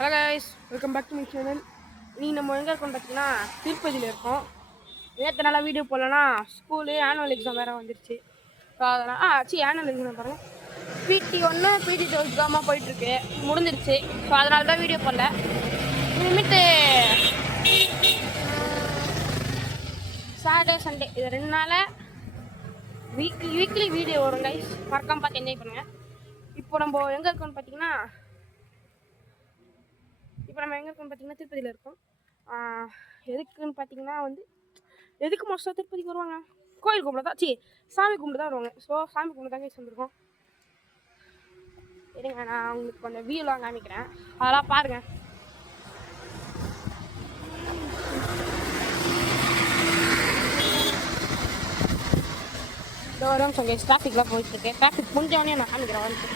Hello guys, welcome back to my channel. இன்னைக்கு நம்ம எங்கே இருக்கோம்னு பார்த்தீங்கன்னா திருப்பதியில் இருக்கோம். நேற்று நல்லா வீடியோ போடலன்னா ஸ்கூலு ஆனுவல் எக்ஸாம் வேறு வந்துருச்சு. ஸோ அதனால் ஆனுவல் எக்ஸாம் பாருங்கள், PT1 PT2 எக்ஸாமாக போயிட்டுருக்கு, முடிஞ்சிருச்சு. ஸோ அதனால தான் வீடியோ போடல. இனிமேட்டு சாட்டர்டே சண்டே இது 2 நாளில் வீக்லி வீடியோ வரும் கைஸ். மறக்காம பார்த்து என்ஜாய் பண்ணுங்கள். இப்போ நம்ம எங்கே இருக்கோம்னு பார்த்தீங்கன்னா திருப்பதியில் இருக்கோம். எதுக்குன்னு பார்த்தீங்கன்னா எதுக்கு மோஸ்ட்டாக திருப்பதிக்கு வருவாங்க? கோயில் கும்பிட தான், சாமி கும்பிட தான் வருவாங்க. ஸோ சாமி கும்பிட தாங்க வந்திருக்கோம். சரிங்க, நான் உங்களுக்கு கொஞ்சம் வியூலாம் காமிக்கிறேன், அதெல்லாம் பாருங்கள். இந்த வரும் கொஞ்சம் டிராஃபிக்லாம் போயிட்டுருக்கு. டிராஃபிக் முடிஞ்சவொடனே நான் காமிக்கிறேன் வந்து.